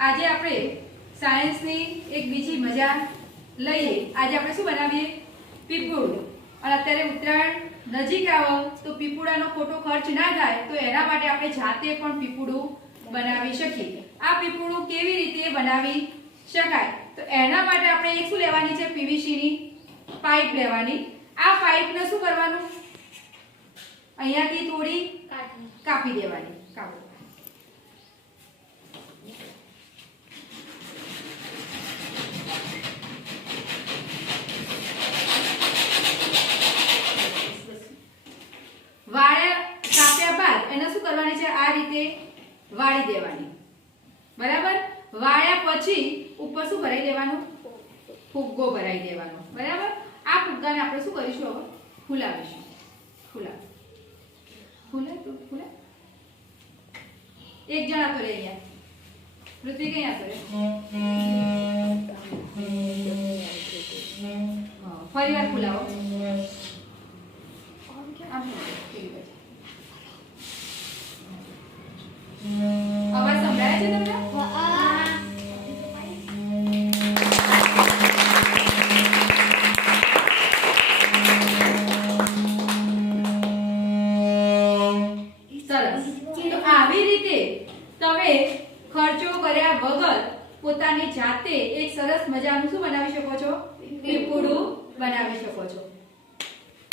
આજે આપણે સાયન્સની એક બીજી મજા લઈએ। આજે આપણે શું બનાવીએ? પીપળું। અને અત્યારે ઉત્તરાયણ નજીક આવે તો પીપળાનો ખોટો ખર્ચ ના થાય તો એના માટે આપણે જાતે પણ પીપળું બનાવી શકીએ। આ પીપળું કેવી રીતે બનાવી શકાય તો એના માટે આપણે એક શું લેવાની છે? પીવીસી ની પાઇપ લેવાની। આ પાઇપને શું કરવાનું? અહીંયાથી થોડી કાપી દેવાની। કાપો। વાળ્યા કાપ્યા બાદ એને શું કરવાની છે? આ રીતે વાળી દેવાની, બરાબર। વાળ્યા પછી ઉપર શું ભરાઈ દેવાનું? ફુગ્ગો ભરાઈ દેવાનો, બરાબર। આ ફુગ્ગાને આપણે શું કરીશું? હવે ફૂલાવીશું। ફૂલે તો ફૂલે। એક જણા તો રે અહીંયા, ઋત્વિક અહીંયા તો રે। ફરી વાર ફૂલાવો। અવાજ સંભળાય છે તમને? સરસ। તો આવી રીતે તમે ખર્ચો કર્યા વગર પોતાની જાતે એક સરસ મજાનું શું બનાવી શકો છો? પીપળું બનાવી શકો છો।